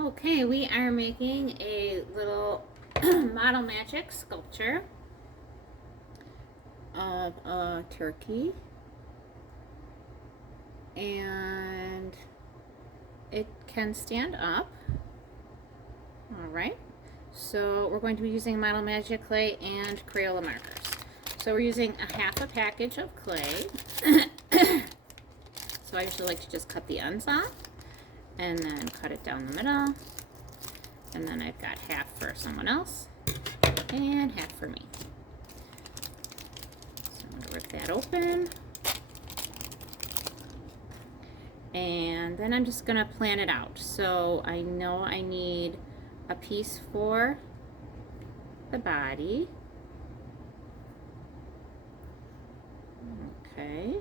Okay, we are making a little model magic sculpture of a turkey, and it can stand up. All right, so we're going to be using model magic clay and Crayola markers. So we're using a half a package of clay. So I usually like to just cut the ends off and then cut it down the middle. And then I've got half for someone else and half for me. So I'm going to rip that open. And then I'm just going to plan it out. So I know I need a piece for the body. Okay.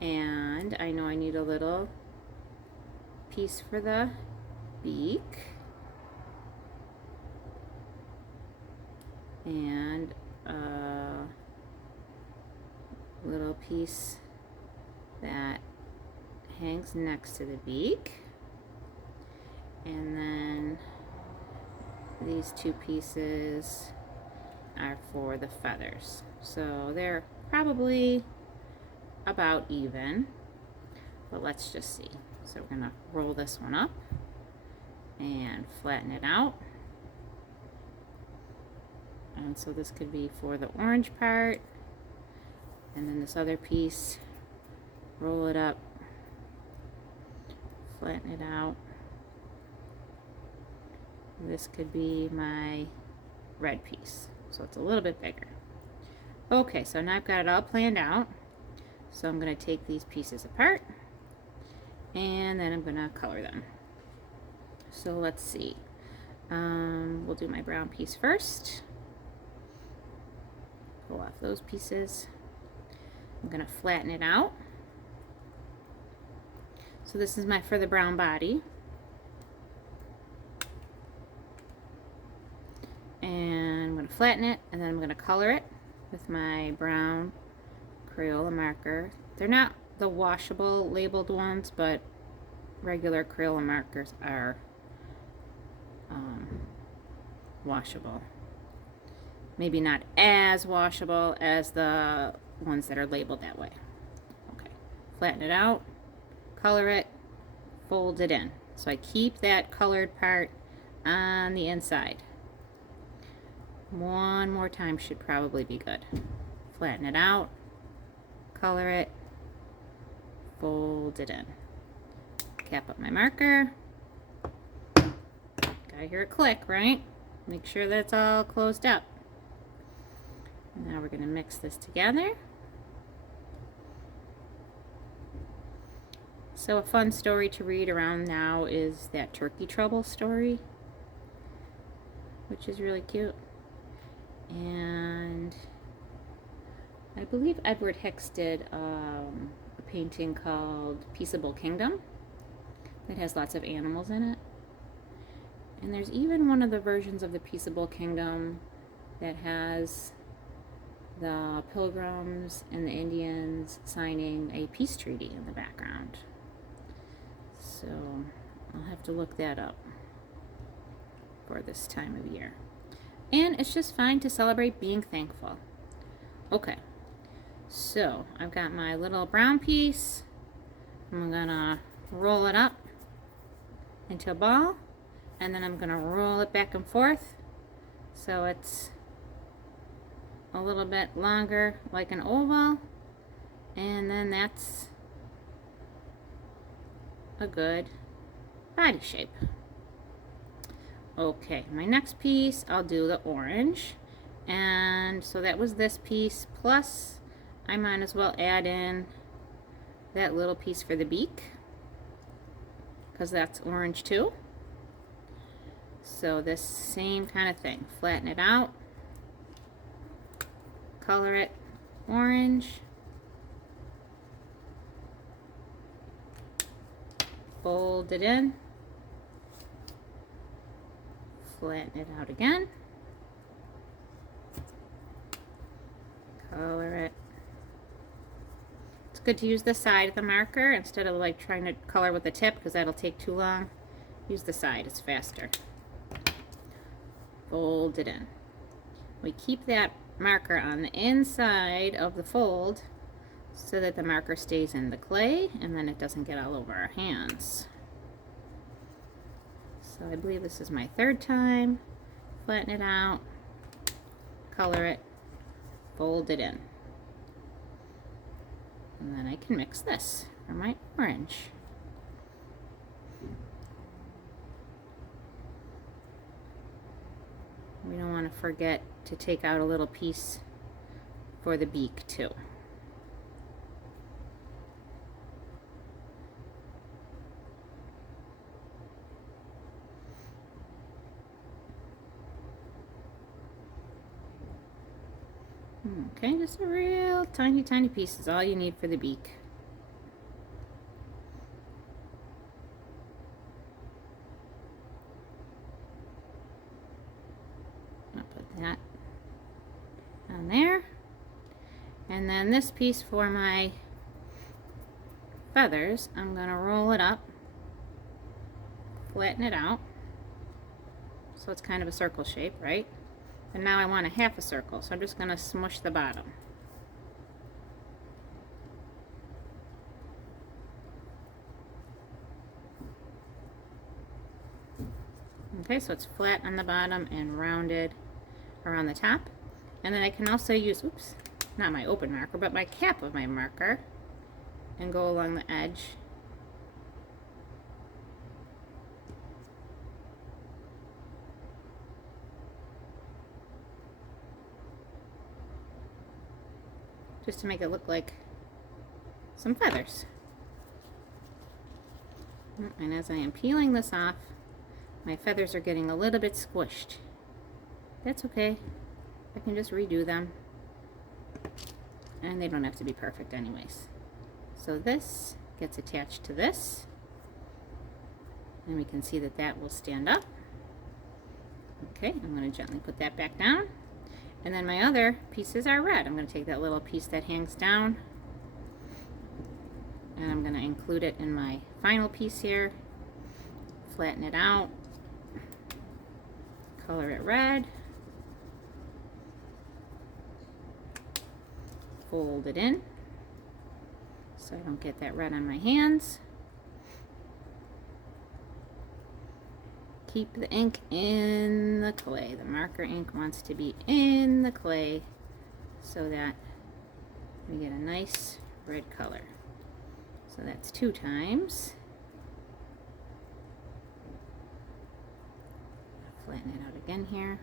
And I know I need a little piece for the beak. And a little piece that hangs next to the beak. And then these two pieces are for the feathers. So they're probably about even, but let's just see. So we're gonna roll this one up and flatten it out. And so this could be for the orange part, and then this other piece, roll it up, flatten it out. This could be my red piece, so it's a little bit bigger. Okay, so now I've got it all planned out. So I'm going to take these pieces apart and then I'm going to color them. So let's see. We'll do my brown piece first. Pull off those pieces. I'm going to flatten it out. So this is for the brown body. And I'm going to flatten it, and then I'm going to color it with my brown Crayola marker. They're not the washable labeled ones, but regular Crayola markers are washable. Maybe not as washable as the ones that are labeled that way. Okay, flatten it out, color it, fold it in. So I keep that colored part on the inside. One more time should probably be good. Flatten it out, color it, fold it in. Cap up my marker. Gotta hear it click, right? Make sure that's all closed up. Now we're going to mix this together. So a fun story to read around now is that turkey trouble story, which is really cute. And I believe Edward Hicks did a painting called Peaceable Kingdom that has lots of animals in it. And there's even one of the versions of the Peaceable Kingdom that has the Pilgrims and the Indians signing a peace treaty in the background. So I'll have to look that up for this time of year. And it's just fine to celebrate being thankful. Okay, so I've got my little brown piece. I'm gonna roll it up into a ball, and then I'm gonna roll it back and forth so it's a little bit longer like an oval, and then that's a good body shape. Okay, my next piece, I'll do the orange. And so that was this piece, plus I might as well add in that little piece for the beak, because that's orange too. So this same kind of thing, flatten it out, color it orange, fold it in, flatten it out again, color it. It's good to use the side of the marker instead of like trying to color with the tip, because that'll take too long. use the side, it's faster. Fold it in. We keep that marker on the inside of the fold so that the marker stays in the clay and then it doesn't get all over our hands. So I believe this is my third time. Flatten it out, color it, fold it in. And then I can mix this for my orange. We don't want to forget to take out a little piece for the beak too. Okay, just a real tiny piece is all you need for the beak. I'll put that on there. And then this piece for my feathers, I'm going to roll it up, flatten it out, so it's kind of a circle shape, right? And now I want a half a circle, so I'm just going to smush the bottom. Okay, so it's flat on the bottom and rounded around the top. And then I can also use, oops, not my open marker, but my cap of my marker, and go along the edge. Just to make it look like some feathers. And as I am peeling this off, my feathers are getting a little bit squished. That's okay. I can just redo them. And they don't have to be perfect anyways. So this gets attached to this. And we can see that that will stand up. Okay, I'm going to gently put that back down. And then my other pieces are red. I'm going to take that little piece that hangs down and I'm going to include it in my final piece here. Flatten it out. Color it red. Fold it in so I don't get that red on my hands. Keep the ink in the clay. The marker ink wants to be in the clay so that we get a nice red color. So that's 2 times. Flatten it out again here.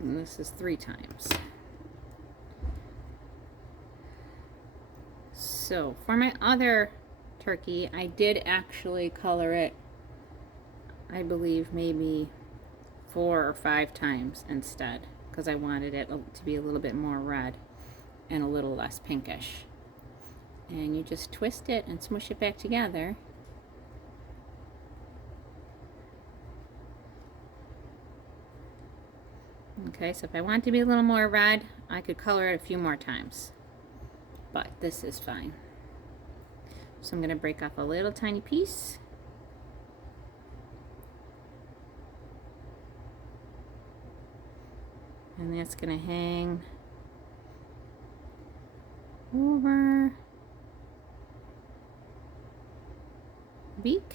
And this is 3 times. So for my other turkey, I did actually color it, I believe maybe 4 or 5 times instead, because I wanted it to be a little bit more red and a little less pinkish. And you just twist it and smush it back together. Okay, so if I want to be a little more red, I could color it a few more times. But this is fine. So I'm going to break off a little tiny piece. And that's going to hang over the beak.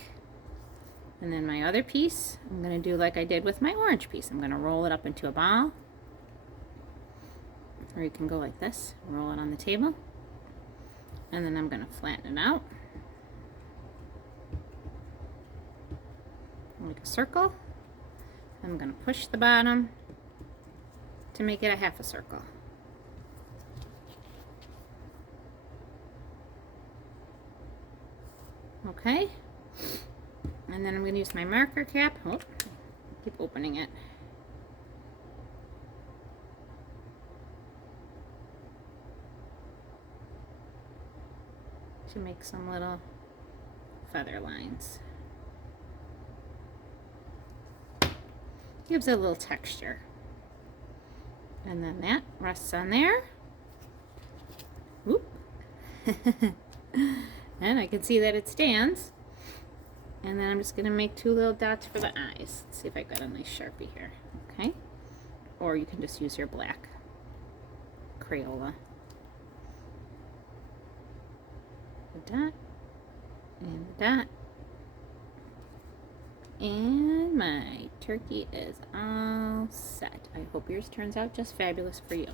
And then my other piece, I'm going to do like I did with my orange piece. I'm going to roll it up into a ball. Or you can go like this, roll it on the table. And then I'm going to flatten it out. Make a circle. I'm going to push the bottom to make it a half a circle. Okay. And then I'm going to use my marker cap. Oh, keep opening it. To make some little feather lines. Gives it a little texture. And then that rests on there. Whoop. And I can see that it stands. And then I'm just going to make 2 little dots for the eyes. Let's see if I got a nice Sharpie here. Okay. Or you can just use your black Crayola. A dot. And a dot. And my turkey is all set. I hope yours turns out just fabulous for you.